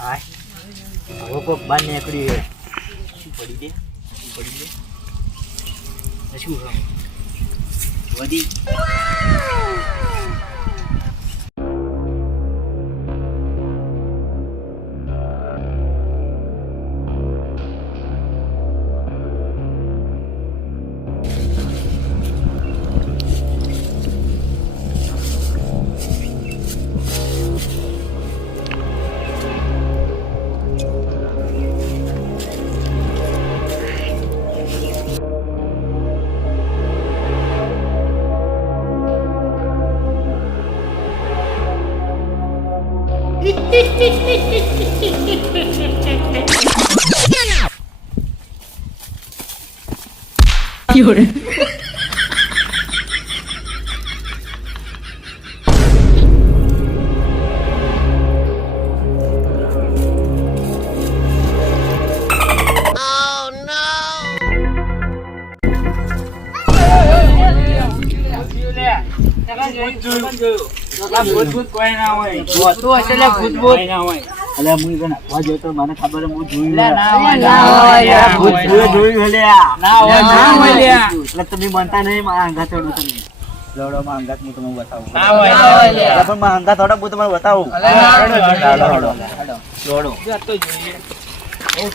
હાય. હવે કોક બાર નીકળી પડી દે પડી દે શું વધી. અલે હું તમે માનતા નહીં મારા અંગા ચડો તમે માં અંગાત હું તમને બતાવું પણ મારા અંગાત થોડા હું તમને બતાવું. જોડો. એક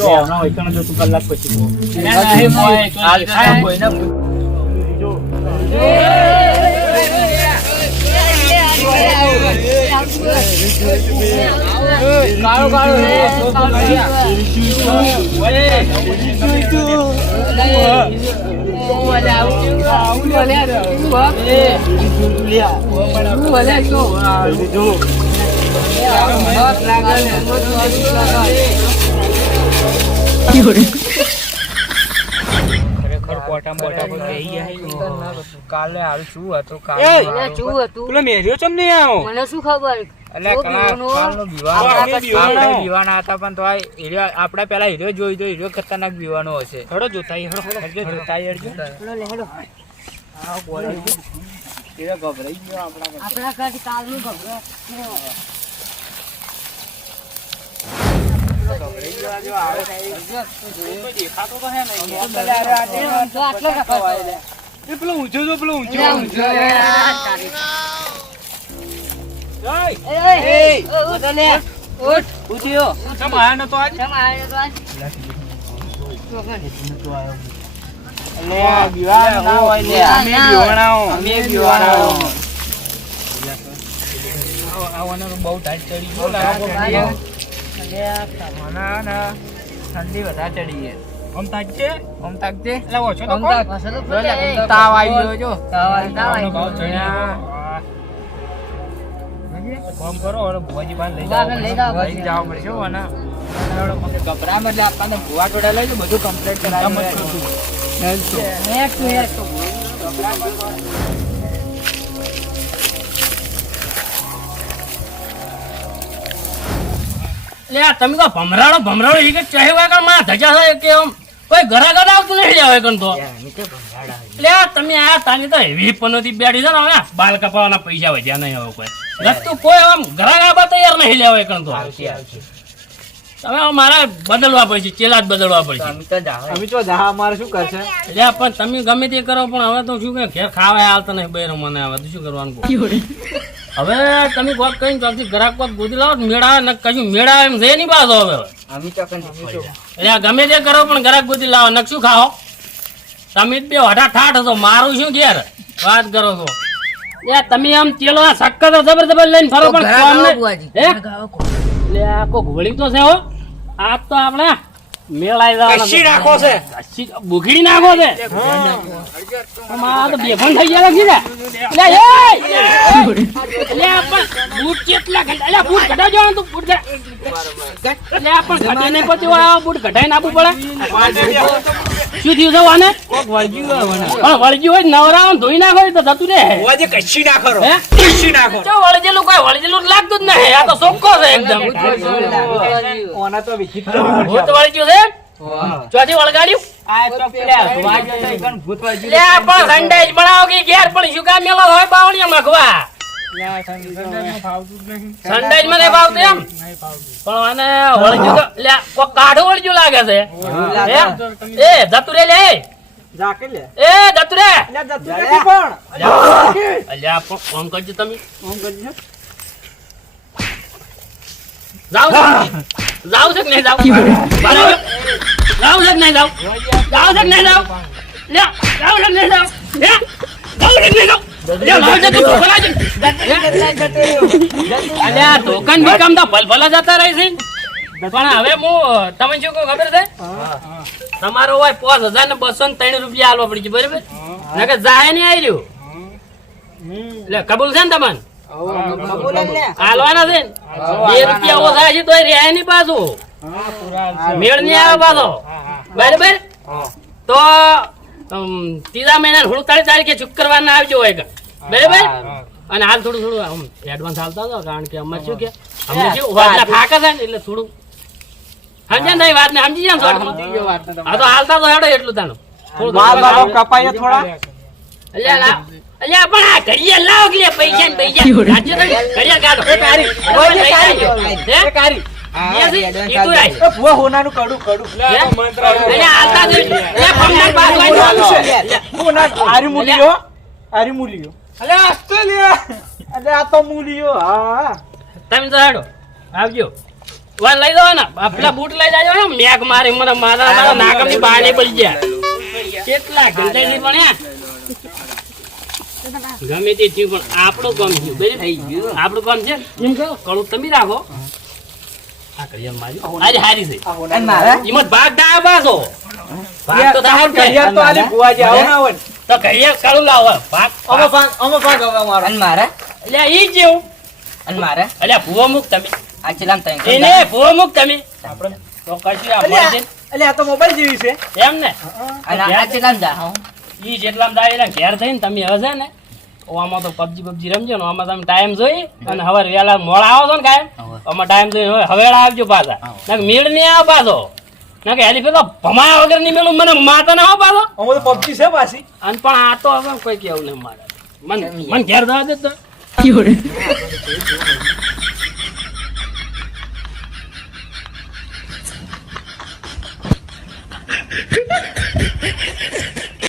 એક કણ એક કણ જ હતું કાલે શું હતું કાલે પેલો મેર્યો ચમ નહીં આવો મને શું શું કાલ- પેલા હીરો જોઈ તો હીરો ખતરનાક બીવાનો હશે હડો જોતા હડો જોતા ઈ હેડજો. હેડો લે, હેડો. હીરો ગભરાઈ ગયો આપણા આપણા ઘરથી કાલનું પેલો ઊંચો જો પેલો ઊંચો ઊંચો બહુ ટાઈટ ચડી ગયો ઠંડી વધારે ચડી છે ગભરામ આપણને ભુવા ટોડા બધું કમ્પ્લીટ કરાવી નેક્સ્ટ, લે તમે કો ભમરાડો ભમરાડો ઈ કે ચાહે વાગા માં ધજા થાય કે આમ કોઈ ઘરા ઘરા આવતું નહીં આવે કન તો. લે આ તમે આ તાની તો હેવી પનોતી બેઠી છે ને હવે બાલ કપાવાના પૈસા વધ્યા નહીં હવે કોઈ. રસ્તું કોઈ આમ ઘરા ગાબા તૈયાર નહીં લેવાય કન તો. તમે મારા બદલવા પડશે ચેલા જ બદલવા પડશે. અમે તો જા અમારે શું કરશે? લે પણ તમે ગમે તે કરો પણ હવે તો શું કે ઘેર ખાવા આવતા નહીં બૈરો મને હવે તો શું કરવાનું? હવે તમે કોક કઈ ચોકથી ગ્રાહક કોક ગોદી લાવો મેળા ને કશું મેળા એમ છે નહીં પાછો હવે. અમે એટલે ગમે તે કરો પણ ગ્રાહક ગોદી લાવો નક શું ખાઓ. તમે જ બે હઠા ઠાઠ હતો મારું શું ઘેર? વાત કરો છો. એ તમે આમ ચેલો આ સક્કર તો જબર જબર લઈને ફરો પણ કોમને- હે? લે આ કોક વળી તો છે હો. આ તો આપણે મેળાઈ જવાના કશી નાખો છે. બુઘડી નાખો છે. તો બેફણ થઈ ગયા છે ને લે એ! લે પણ બૂટ કેટલા ઘટા લે બૂટ ઘટાડજો ને તું બૂટ ઘટા લે પણ ઘટે નહીં પછી આ બૂટ ઘટાઈને આપવું પડે? શું થયું છે વાને? પણ વળગ્યું હોય નવરાવ ધોઈ નાખો તો થતું ને કશી નાખો કશી નાખો. ચો કોઈ વળગેલું લાગતું જ નહીં આ તો ચોખ્ખો છે એકદમ. ઓના તો વિચિત્ર છે? ચોથી વળગાડ્યું? આ તો ભૂત લે પણ સંડાઈ બનાવો કે ઘેર પણ શું કામ મેલો હોય બાવણીયા મખવા સંડાઈ મને ભાવતું એમ? પણ મને વળગ્યું તો લે કોક કાઢું લાગે છે? એ જતું રે લે. એ જતું રે લે, જતું નથી પણ. અલ્યા પણ ફોન કરજો તમે. જાવ જાવ છે કે નહીં જાવ? જાવ છે નહીં જાવ જાવ છે નહીં જાવ લે જાવ છે નહીં જાવ લે જાવ છે નહીં જાવ બી કામ તો ભલભલા જતા રહે છે પણ હવે હું તમે શું કહો ખબર છે તમારો હોય પાંચ હજાર ને બસો ને ત્રણ રૂપિયા આલવા પડી છે બરાબર નકર જાહે નહીં આવી રહ્યું લે કબૂલ છે ને તમને હાલવાના છે ને? બે રૂપિયા ઓછા છે તોય રહ્યા નહીં પાછું મેળ નહીં આવે પાછો. બરાબર? તો ત્રીજા મહિના હુડતાળી તારીખે શુક્રવાર ના આવજો હોય બરાબર? અને હાલ થોડું થોડું આમ એડવાન્સ હાલતા હતો કારણ કે અમારે શું કે અમને શું વાતના ફાકા છે ને એટલે થોડું સમજ્યા ને વાત ને સમજી જાય ને હા તો હાલતા તો હેડો એટલું તાનું. માલ થોડું અલ્યા પણ આ ઘડિયાળ લાવો કે પૈસા ને પૈસા. કાઢો હોનાનું કડું કડું હે? અલ્યા હાલતા જ નહીં. અલ્યા ફમદાર બાજુ આય. હોના આરી મૂલ્યો આરી મૂલ્યો અલે ઓસ્ટ્રેલિયા અલે આ તો મૂલ્યો હા. તમે તો આવજો. વાર લઈ દો ને આપલા બૂટ લઈ જાજો ને મેઘ મારી મને મારા મારા નાકમની ની બાળી પડી ગયા. કેટલા ઘંટા ભણ્યા ગમે તે થયું પણ આપણું કામ થયું. ગયું આપણું કામ છે? એમ કહો. કળું તમે રાખો. આ કરિયર મારી હારી છે. એમાં ભાગ ડાયા પાછો ભાગ તો થાય જ ને. તો આલી ભુવાજી આવો ના તો કરિયર કળું લાવો. ભાગ અમે ભાગ અમે ભાગ હવે અમારો એટલે ઈ જ જેવું. અલ્યા ભૂવો મુક તમે. એને ભૂવો મુક તમે. તો કશું આ. આ તો મોબાઈલ જેવી છે. એમ ને? ઈ જેટલામાં દાય ઘેર થઈને તમે હવે છે ને આમાં તો પબજી પબજી રમજો ને આમાં તમે ટાઈમ જોઈ અને હવે વેલા મોડા આવો છો ને કાયમ આમાં ટાઈમ જોઈ હવે હવેળા આવજો પાછા. નાખ મેળ નહીં આવ પાછો. ના કે એલી ભમાયા વગર નહીં મેલું મને માતા ના આવો પાછો. અમે પબજી છે પાછી. અને પણ આ તો હવે કોઈ કેવું નહીં મારે મન મન ઘેર દવા દે તો. Ha